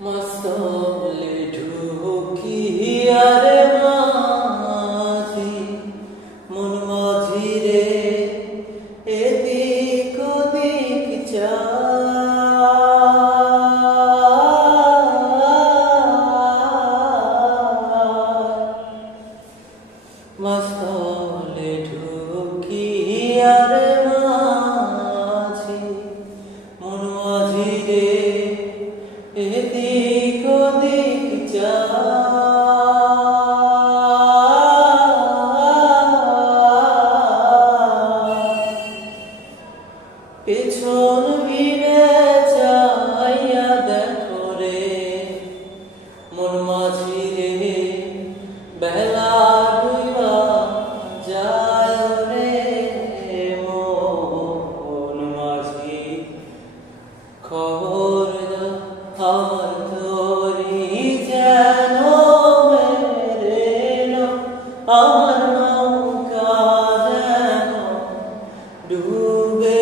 মস্তলে ঢুকিয়া রে মাঝি মন মাঝিরে এদিক ওদিক মস্তলে ঢুকিয়া রে মাঝি মন মাঝিরে এদিক ওদিক পেছন ফিরে চাইয়া দেখো রে মন মাঝিরে বেলা ডুইবা যায় রে মন মাঝি খবর দাও আমার তরি যেন মেরে আমার নৌকা যেন ডুবে